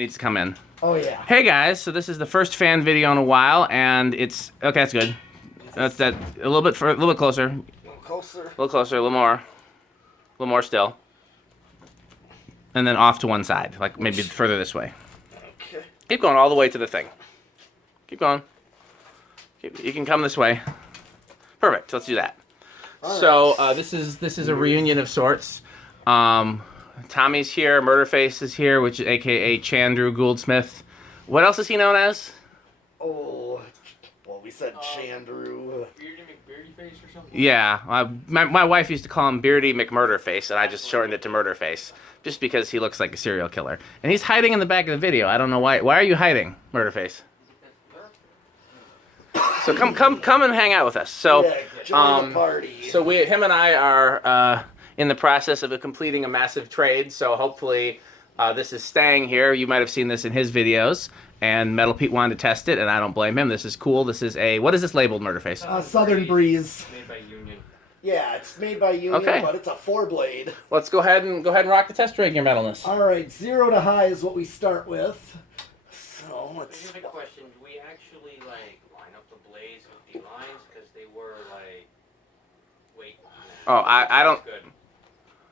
needs to come in. Oh yeah. Hey guys, so this is the first fan video in a while, and it's okay. That's good. That's that. A little bit closer. A little closer. A little closer. A little more still. And then off to one side, like maybe further this way. Okay. Keep going all the way to the thing. Keep going. You can come this way. Perfect. Let's do that. So this is a reunion of sorts. Tommy's here, Murderface is here, which is AKA Chandru Gouldsmith. What else is he known as? Oh, well, we said Chandru. Beardy Face or something? Yeah, my wife used to call him Beardy McMurderface, and I just shortened it to Murderface, just because he looks like a serial killer. And he's hiding in the back of the video. I don't know why. Why are you hiding, Murderface? So come and hang out with us. So, yeah, join the party. So him and I are in the process of completing a massive trade. So hopefully this is staying here. You might have seen this in his videos. And Metal Pete wanted to test it, and I don't blame him. This is cool. This is what is this labeled, Murderface? Southern Breeze. Made by Union. Yeah, it's made by Union, but it's a 4-blade. Let's go ahead and rock the test rig, your metalness. All right, 0 to high is what we start with. So let's. Here's a question: do we actually line up the blades with the lines because they were weight? Oh, I don't. Good.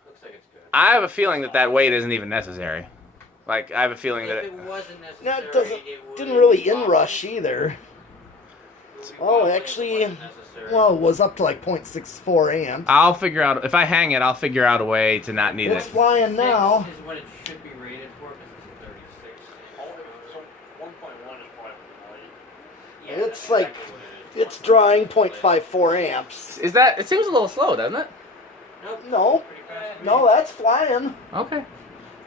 Looks like it's good. I have a feeling that weight isn't even necessary. Like I have a feeling that it wasn't necessary. That didn't really inrush either. Oh, actually, well, it was up to like 0.64 amps. I'll figure out if I hang it. I'll figure out a way to not need It's it. flying now. This is what it should be rated for because it's a 36. So 1.1 is probably light. Yeah, It's that's like exactly what it is. it's drawing 0.54 amps. Is that? It seems a little slow, doesn't it? Nope. No, Pretty fast. no, that's flying. Okay.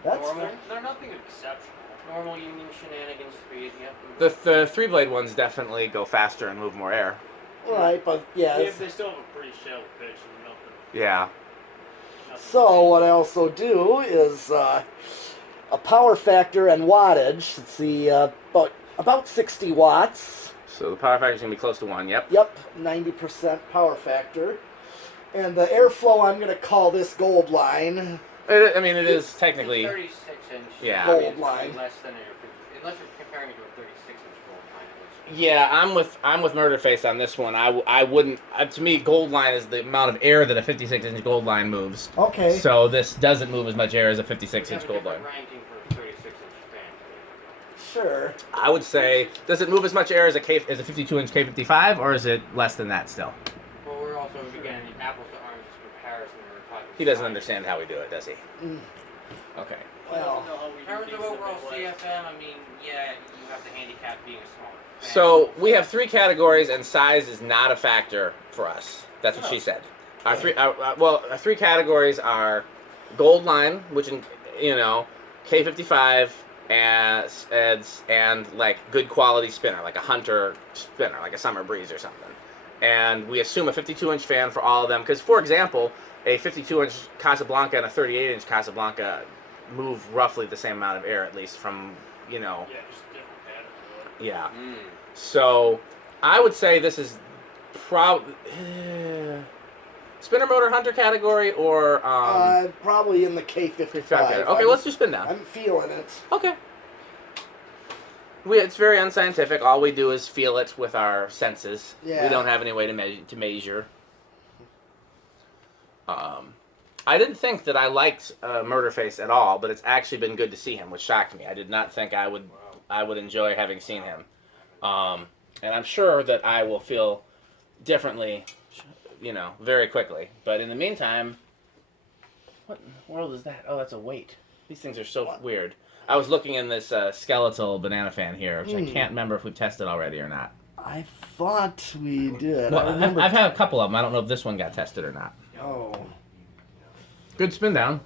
That's Normal. fine. They're nothing exceptional. Normal Union shenanigans speed. Yep. The 3-blade ones definitely go faster and move more air. Right, but yeah. Yeah, they still have a pretty shallow pitch and nothing. Yeah. So what I also do is a power factor and wattage. Let's see, about 60 watts. So the power factor is gonna be close to 1. Yep. Yep, 90% power factor. And the airflow, I'm going to call this gold line. I mean, it is technically. 36-inch. Yeah. Gold It's probably line. less than unless you're comparing it to a 36-inch gold line. Yeah, I'm with Murderface on this one. I wouldn't. To me, gold line is the amount of air that a 56-inch gold line moves. Okay. So this doesn't move as much air as a 56-inch gold line. Ranking for a 36-inch fan. Sure. I would say, does it move as much air as a 52-inch K55, or is it less than that still? Well, we're also again apples to oranges comparison. We're talking. He doesn't understand how we do it, does he? Okay. Well, In terms of overall CFM, I mean, yeah, you have the handicap being a smaller fan. So we have 3 categories, and size is not a factor for us. That's what she said. Our 3 categories are gold line, which K55 and like good quality spinner, like a Hunter spinner, like a Summer Breeze or something. And we assume a 52-inch fan for all of them, because for example, a 52-inch Casablanca and a 38-inch Casablanca move roughly the same amount of air, at least from Yeah, just different patterns. Yeah. So I would say this is probably spinner motor Hunter category or probably in the K55. Okay, let's do spin down. I'm feeling it. Okay. It's very unscientific. All we do is feel it with our senses. Yeah. We don't have any way to measure. I didn't think that I liked Murderface at all, but it's actually been good to see him, which shocked me. I did not think I would enjoy having seen him. And I'm sure that I will feel differently, very quickly. But in the meantime, what in the world is that? Oh, that's a weight. These things are so weird. I was looking in this skeletal banana fan here, which I can't remember if we've tested already or not. I thought we did. Well, I remember. I've had a couple of them. I don't know if this one got tested or not. Oh. Good spin down.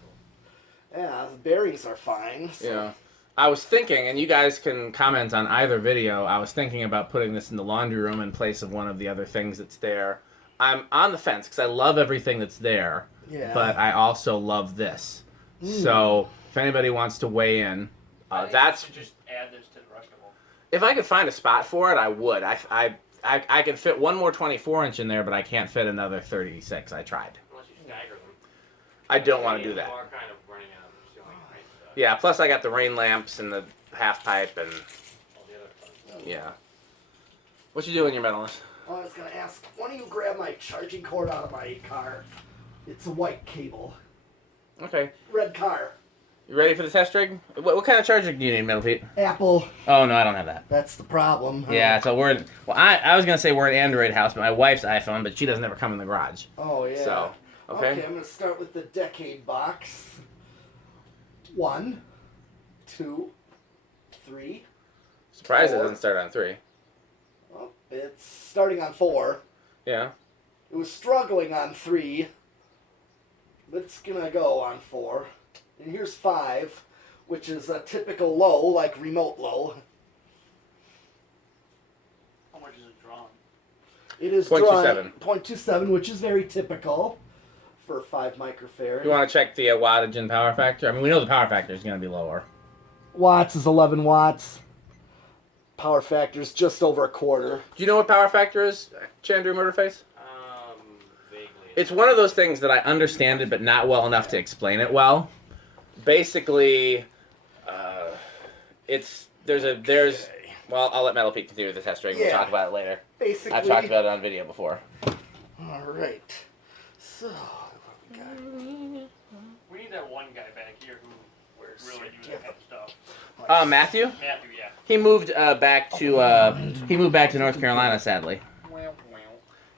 Yeah, the bearings are fine. So. Yeah. I was thinking, and you guys can comment on either video, I was thinking about putting this in the laundry room in place of one of the other things that's there. I'm on the fence because I love everything that's there, but I also love this. So if anybody wants to weigh in, that's... Just add this to the rest of them. If I could find a spot for it, I would. I can fit one more 24-inch in there, but I can't fit another 36. I tried. Unless you stagger them. I don't want to do that. You are kind of running out of ceiling height. Yeah, plus I got the rain lamps and the half pipe and All the other fun stuff. yeah. What you doing, your medalist? Oh, I was gonna ask, why don't you grab my charging cord out of my car? It's a white cable. Okay. Red car. You ready for the test rig? What kind of charger do you need, Metal Pete? Apple. Oh no, I don't have that. That's the problem. Yeah, so I was gonna say we're an Android house, but my wife's iPhone, but she doesn't ever come in the garage. Oh, yeah. So, okay. I'm gonna start with the decade box. 1, 2, 3. Surprised it 4. doesn't start on 3. Well, it's starting on 4. Yeah. It was struggling on 3, but it's gonna go on 4. And here's 5, which is a typical low, like remote low. How much is it drawn? It is 0.27. 0.27, which is very typical for 5 microfarad. You want to check the wattage and power factor? I mean, we know the power factor is going to be lower. Watts is 11 watts. Power factor is just over a quarter. Do you know what power factor is, Chandru Murderface? Vaguely. It's one of those things that I understand it, but not well enough to explain it well. Basically, well, I'll let Metal Pete continue with the test rig. We'll Yeah. talk about it later. Basically. I've talked about it on video before. All right. So, what we got? We need that one guy back here who really used that kind of stuff. Matthew? Matthew, yeah. He moved back to North Carolina, sadly.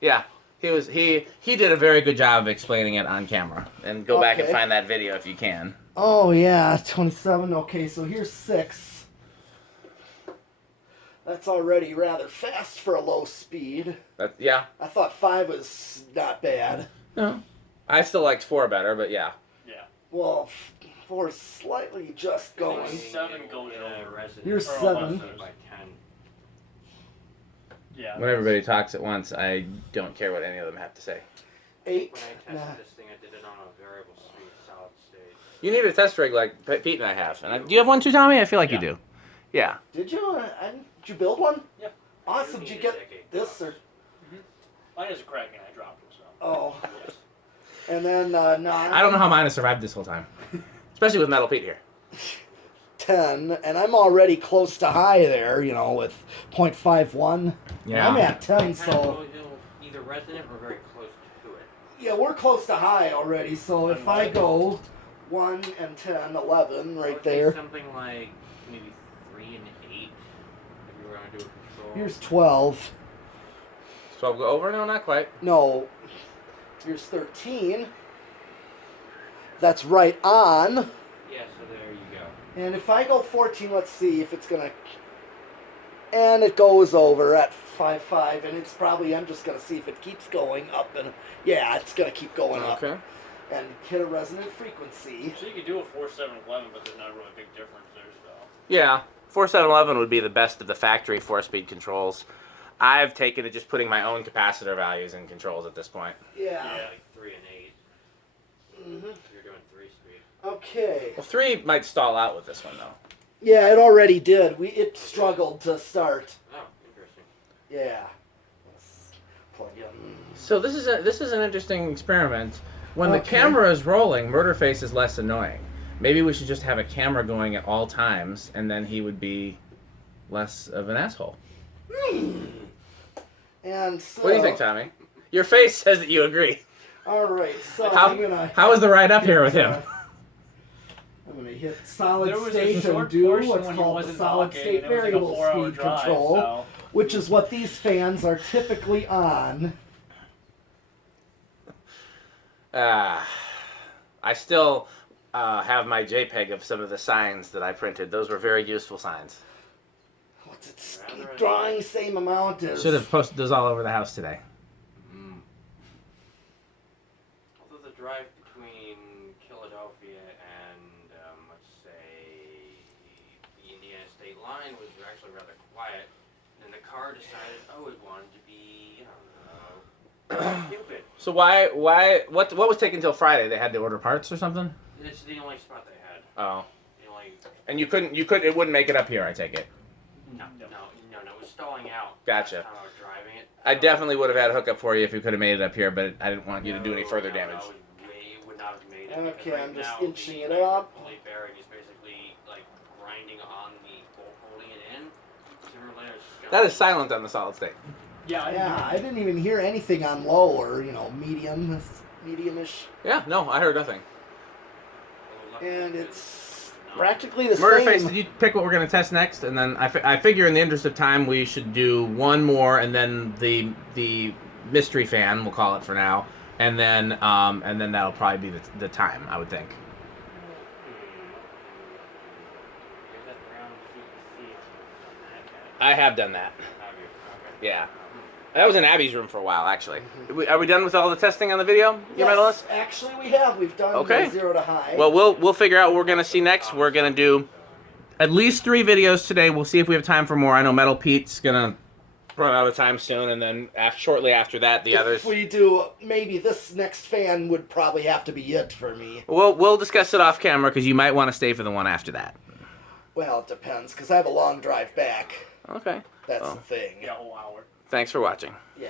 Yeah, he did a very good job of explaining it on camera. And go back and Okay. find that video if you can. Oh, yeah, 27. Okay, so here's 6. That's already rather fast for a low speed. Yeah. I thought 5 was not bad. No. I still liked 4 better, but yeah. Yeah. Well, 4 is slightly just going. 7 goes over. Resident. Here's Or 7. almost. By 10. Yeah. When everybody talks at once, I don't care what any of them have to say. 8. When I Nah. tested this thing, I did it on a variable speed solid state. You need a test rig like Pete and I have. And do you have one too, Tommy? I feel like you do. Yeah. Did you? Did you build one? Yep. Awesome. Did you get this or? Mine is cracking. I dropped it, so. Oh. And then 9. I don't know how mine has survived this whole time. Especially with Metal Pete here. 10, and I'm already close to high there, with 0.51. Yeah. I'm at 10, Kind of so either resonant or very close to it. yeah, we're close to high already. So if I go 1 and 10, 11 I right would say there. Something like maybe 3 and 8. If you were going to do a control. Here's 12. 12 go over? No, not quite. No. Here's 13. That's right on. Yeah, so there you go. And if I go 14, let's see if it's gonna. And it goes over at 5.5, and it's probably. I'm just gonna see if it keeps going up, and yeah, it's gonna keep going up Okay. and hit a resonant frequency. So you could do a 4.711, but there's not a really big difference there, so. Yeah. 4711 would be the best of the factory 4-speed controls. I've taken to just putting my own capacitor values in controls at this point. Yeah. Like 3 and 8. Mhm. You're doing 3 speed. Okay. Well, 3 might stall out with this one, though. Yeah, it already did. It struggled to start. Oh, interesting. Yeah. Let's plug in. So this is an interesting experiment. When the Okay. camera is rolling, Murderface is less annoying. Maybe we should just have a camera going at all times, and then he would be less of an asshole. And so. What do you think, Tommy? Your face says that you agree. All right. So How I'm gonna. how was the ride up here with him? I'm gonna hit solid There was a state short and do portion what's when he called the wasn't solid talking, state and it was like a variable 4-hour speed drive, control, so. which is what these fans are typically on. I still have my JPEG of some of the signs that I printed. Those were very useful signs. What's it? Keep drawing same amount as. Should have posted those all over the house today. Although the drive between Philadelphia and, let's say, the Indiana state line was actually rather quiet, and the car decided, oh, it wanted to be, I don't know, stupid. So what was taken till Friday? They had to order parts or something? It's the only spot they had. Oh. The only... And you couldn't, it wouldn't make it up here, I take it. No, it was stalling out. Gotcha. Last time I was driving it. I definitely would have had a hookup for you if you could have made it up here, but I didn't want you to do any further damage. It would not have made it. Okay, because I'm just now inching the it up. pulley bearing is basically like grinding on the That is silent on the solid state. Yeah, Yeah, I didn't even hear anything on low or, you know, medium-ish. Yeah, no, I heard nothing. And it's practically the Murder same. Face, did you pick what we're going to test next? And then I figure in the interest of time we should do one more and then the mystery fan, we'll call it for now. And then that'll probably be the time, I would think. I have done that. Yeah. That was in Abby's room for a while, actually. Are we done with all the testing on the video, your medalist? Actually we have. We've done Okay. 0 to high. Well, we'll figure out what we're going to see next. We're going to do at least 3 videos today. We'll see if we have time for more. I know Metal Pete's going to run out of time soon, and then shortly after that, the others. If we do, maybe this next fan would probably have to be it for me. We'll discuss it off camera because you might want to stay for the one after that. Well, it depends, because I have a long drive back. Okay. That's Well, the thing. Yeah, a whole hour. Thanks for watching. Yeah.